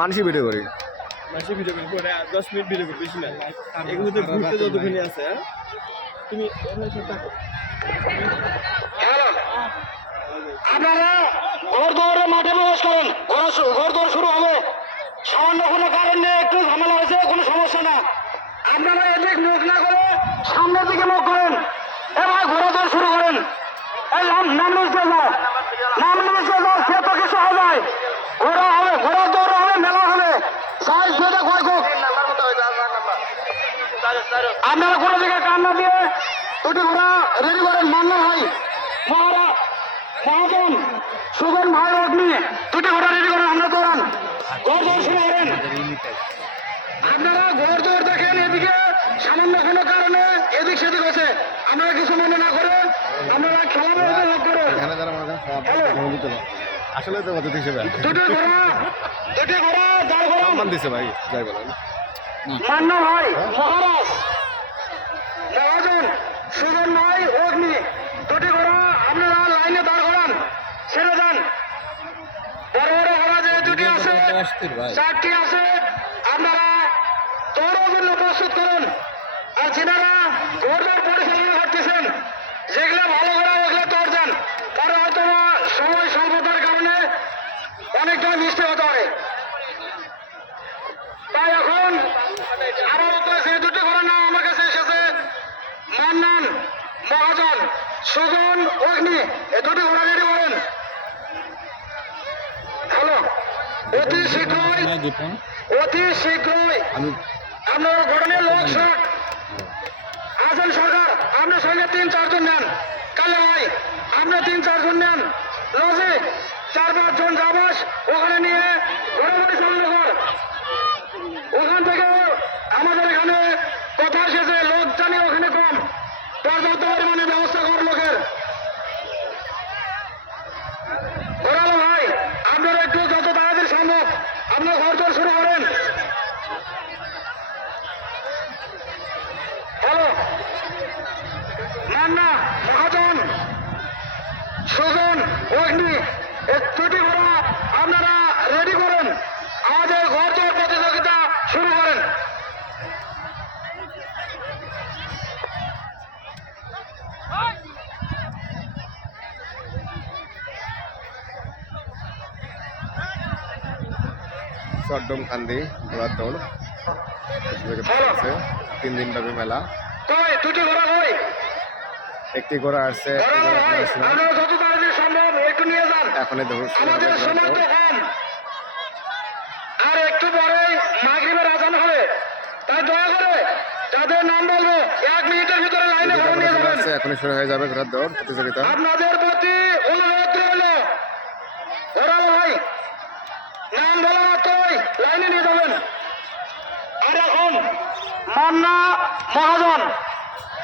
মানুষই ভিডিও করি মাসে ভিডিও করি পরে 10 মিনিট ভিডিও করি বেশি না এগুলোতে ঘুরতে যতখানি আছে তুমি আপনারা ঘর দৌড়ে মাঠে প্রবেশ করেন ঘর দৌড় শুরু হবে সামান্য কোনো কারণ নিয়ে একটু ঝামেলা হয়েছে কোনো সমস্যা না আপনারা এদিক মুখ না করে সামনের দিকে মুখ করেন এবার ঘোরা দৌড় শুরু করেন নাম লিখতে যায় সে তো কিছু হয়ে যায় ঘোরা হবে ঘোরা দৌড় হবে মেলা হবে সাইজ যেটা কয় হোক আপনারা কোনো দিকে কান্না দিয়ে দুটি ঘোড়া রেডি করেন মান্না ভাই মহাজন সুগন ভাই অগ্নি দুটি ঘোড়া রেডি করেন আমরা দৌড়ান ঘর দৌড় শুরু করেন আপনারা ঘর দৌড় দেখেন এদিকে সামান্য কোনো কারণে এদিক সেদিক হয়েছে আপনারা কিছু মনে না করে আপনারা খেলা উপভোগ করেন আসলে তো অতিথি হিসেবে দুটি ঘোড়া দাঁড় করান সম্মান দিছে ভাই যাই বলেন মান্না ভাই মহারাজ মহাজন সুগন ভাই অগ্নি দুটি ঘোড়া আপনারা লাইনে দাঁড় করান ছেড়ে যান বড় বড় ঘোড়া যে দুটি আছে চারটি আছে আপনারা দৌড়ের জন্য প্রস্তুত করুন আর যেনারা ঘোড়ার পরিচালনা করতেছেন যেগুলো ভালো ঘোড়া ওগুলো দৌড় যান তারা হয়তো সময় স্বল্পতার কারণে অনেকটা মিশতে হতে পারে তাই এখন আমার কাছে দুটি ঘোড়া নাম আমার কাছে এসেছে মান্নান মহাজন সুজন অগ্নি এই দুটি ঘোড়া রেডি করেন হ্যালো অতি শীঘ্রই আপনার ঘটনের লোক শট আছেন সরকার আপনার সঙ্গে 3-4 জন নেন কালে ভাই আপনি 3-4 জন নেন লজে 4-5 জন যাবাস ওখানে নিয়ে ঘোরাঘুরি চালু কর ওখান থেকে আমাদের এখানে কথা এসেছে লোক জানি ওখানে কম পর্যাপ্ত পরিমাণে ব্যবস্থা কর লোকের ঘোরালো ভাই আপনারা একটু যত তাড়াতাড়ি সম্ভব আপনার ঘর দৌড় শুরু করেন হ্যালো মান্না মহাজন সুজন অগ্নি দুটি ঘোড়া আপনারা রেডি করেন আমাদের ঘর দৌড় প্রতিযোগিতা শুরু করেন চট্টম কান্দি ঘোড়ার দৌড় আছে 3 দিন ব্যাপী মেলা কই দুটি ঘোড়া কই একটি ঘোড়া আসছে আপনারা যত তাড়াতাড়ি সম্ভব একটু নিয়ে যান এখনই দৌড় শুরু হবে আমাদের সময় তো কম আর একটু পরেই মাগরিবের আজান হবে তাই দয়া করে যাদের নাম বলবো 1 মিনিটের ভিতরে লাইনে ঘোড়া নিয়ে যাবেন এখনই শুরু হয়ে যাবে ঘোড়ার দৌড় প্রতিযোগিতা আপনাদের প্রতি অনুরোধ রইল ঘোড়া ভাই নাম বলা মাত্রই লাইনে নিয়ে যাবেন আর এখন মান্না মহাজন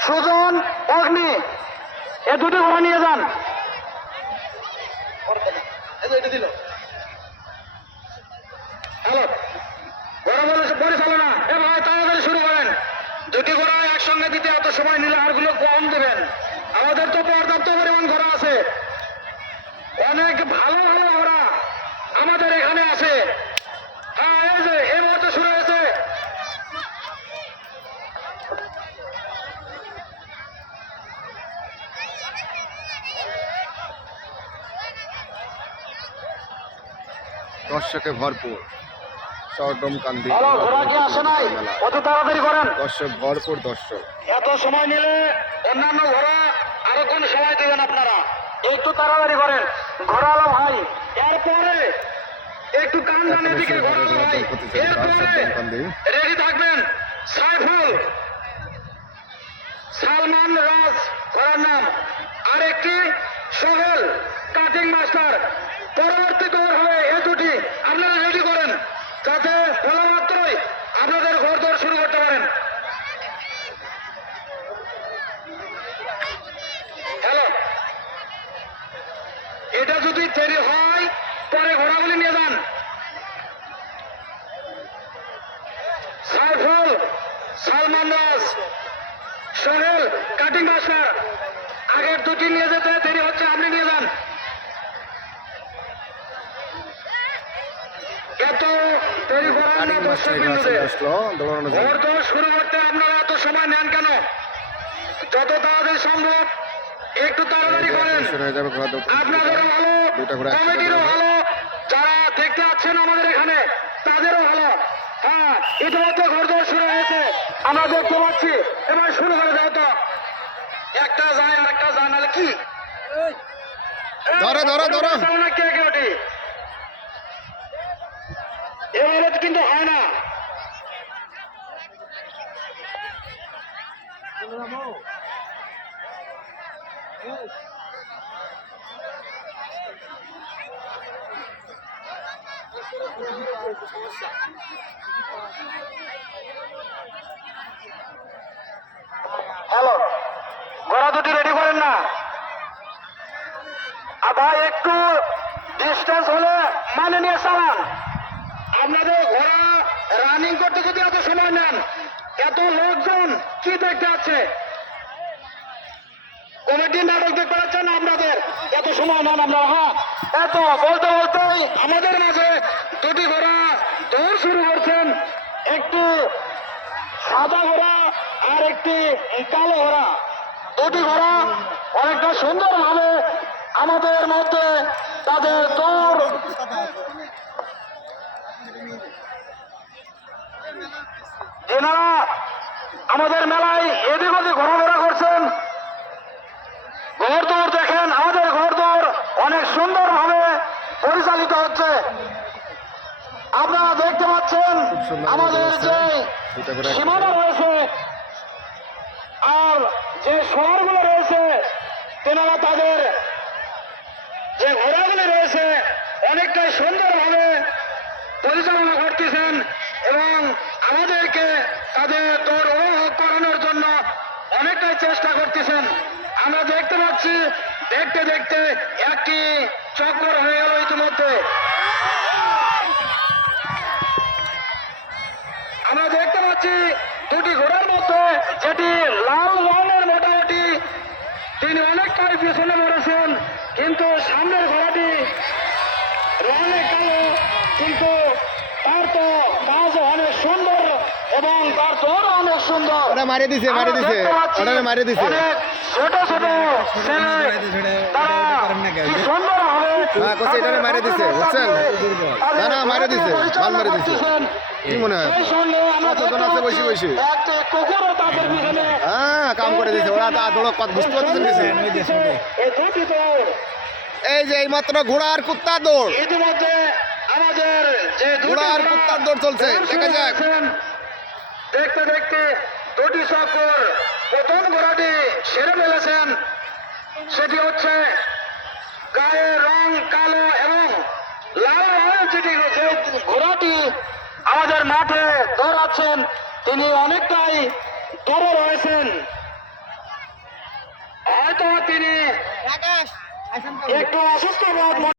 সুজন অগ্নি এ দুটি ঘোড়া নিয়ে যান হ্যালো ঘোড়া বলেছে পরিচালনা এ ভাই তাড়াতাড়ি শুরু করেন দুটি ঘোড়া একসঙ্গে দিতে এত সময় নিলে আরগুলো কম দেবেন আমাদের তো পর্যাপ্ত পরিমাণ ঘোড়া আছে অনেক ভালো ভালো ঘোড়া আমাদের এখানে আছে হ্যাঁ এই যে এই মুহূর্তে শুরু হয়েছে দর্শকে ভরপুর চট্টম কান্দি ভালো ঘোড়া কি আসে নাই অত তাড়াতাড়ি করেন দর্শক ভরপুর দর্শক এত সময় নিলে অন্যান্য ঘোড়া আরো কোন সময় দেবেন আপনারা একটু তাড়াতাড়ি করেন ঘোড়ালো ভাই এরপরে একটু কান জানে দিকে ঘোড়ালো ভাই এরপরে রেডি থাকবেন সাইফুল সালমান রাজ ঘোড়ার নাম আরেকটি সোহেল কাটিং মাস্টার পরবর্তী দৌড় হবে এ দুটি আপনারা রেডি করেন যাতে বলা মাত্রই আপনাদের ঘর দৌড় শুরু করতে পারেন হ্যালো এটা যদি দেরি হয় পরে ঘোড়াগুলি নিয়ে যান সাইফুল সালমান রাজ সোহেল কাটিং মাস্টার আগের দুটি নিয়ে যেতে দেরি হচ্ছে আপনি নিয়ে যান দেরি করার না কাটিং মাস্টার দর্শক এখানে চলে বিন্দুদের। আসলো দৌড়ানোর জন্য। ঘোর দৌড় শুরু করতে আপনারা এত সময় নেন কেন? যত তাড়াতাড়ি সম্ভব একটু তাড়াতাড়ি করেন। শুরু হয়ে যাবে ঘোড়া দৌড়। আপনাদেরও ভালো, দুইটা ঘোড়া একসাথে কমিটিরও দৌড়াবে। ভালো, যারা দেখতে আছেন আমাদের এখানে তাদেরও ভালো। হ্যাঁ, ইতিমধ্যে ঘোড়দৌড় শুরু হয়েছে, আমরা দেখতে পাচ্ছি। এবার শুরু করে দাও তো। একটা যায় আর একটা যায়, নাহলে কি ধরো, ধরো, ধরো। না কে কে ওঠে, এবারে কিন্তু হয় না। হ্যালো, ঘোড়া দুটি রেডি করেন না। আর ভাই একটু ডিস্টেন্স হলে মানে নিয়ে চালান। আপনাদের ঘোড়া রানিং করতে যদি এত সময় নেন, এত লোকজন কি দেখতে আছে? কমিটির নাটক দেখতে পাচ্ছেন আপনাদের, এত সময় নেন আপনারা। হ্যাঁ, এত বলতে বলতেই আমাদের মাঝে দুটি ঘোড়া দৌড় শুরু করছেন। একটি সাদা ঘোড়া আর একটি কালো ঘোড়া। দুটি ঘোড়া অনেকটা সুন্দরভাবে আমাদের মধ্যে তাদের দৌড় যেনারা আমাদের মেলায় এদিক ওদিক ঘোরাফেরা করছেন, ঘোড়দৌড় দেখেন। আমাদের ঘোড়দৌড় অনেক সুন্দরভাবে পরিচালিত হচ্ছে। আপনারা দেখতে পাচ্ছেন আমাদের যে সীমানা রয়েছে আর যে শহরগুলো রয়েছে, তেনারা তাদের যে ঘোড়াগুলি রয়েছে অনেকটাই সুন্দরভাবে পরিচালনা করতেছেন এবং আমাদেরকে তাদের দৌড় উপভোগ করানোর জন্য অনেকটাই চেষ্টা করতেছেন। আমরা দেখতে পাচ্ছি, দেখতে দেখতে একটি চক্কর হয়ে গেল ইতিমধ্যে। আমরা দেখতে পাচ্ছি দুটি ঘোড়ার মধ্যে যেটি লাল রঙের, মোটামুটি তিনি অনেকটাই পিছনে পড়েছেন, কিন্তু সামনের ঘোড়াটি রঙে কালো, কিন্তু তার তো কাজ অনেক সুন্দর এবং তার দৌড় অনেক সুন্দর। ওটা মারিয়ে দিছে, মারিয়ে দিছে, ওটা মারিয়ে দিছে। অনেক ছোট ছোট ছেলে, তারা কি সুন্দরভাবে হ্যাঁ, কোচি এটারে মারিয়ে দিছে, বুঝছেন? না, না, মারিয়ে দিছে, মান মারিয়ে দিছে। কি মনে হয়? সেই সঙ্গে আমরা কতজন আছে বসে বসে? একটা কুকুরও তাদের পিছনে হ্যাঁ, কাম করে দিছে। ওরা তা দৌড় বুঝতে পারতেছেন কিছু? এই দুটি দৌড় এই যে এইমাত্র ঘোড়া আর কুত্তার দৌড়। ইতিমধ্যে আমাদের যে দুটি ঘোড়া আর কুত্তার দৌড় চলছে, দেখা যাক। দেখতে দেখতে দুটি চক্কর প্রথম ঘোড়াটি সেরে ফেলেছেন। সেটি হচ্ছে গায়ে রং কালো এবং লাল রঙের যেটি যে ঘোড়াটি আমাদের মাঠে দৌড়াচ্ছেন, তিনি অনেকটাই দৌড়ে রয়েছেন। হয়তো তিনি একটু অসুস্থ বোধ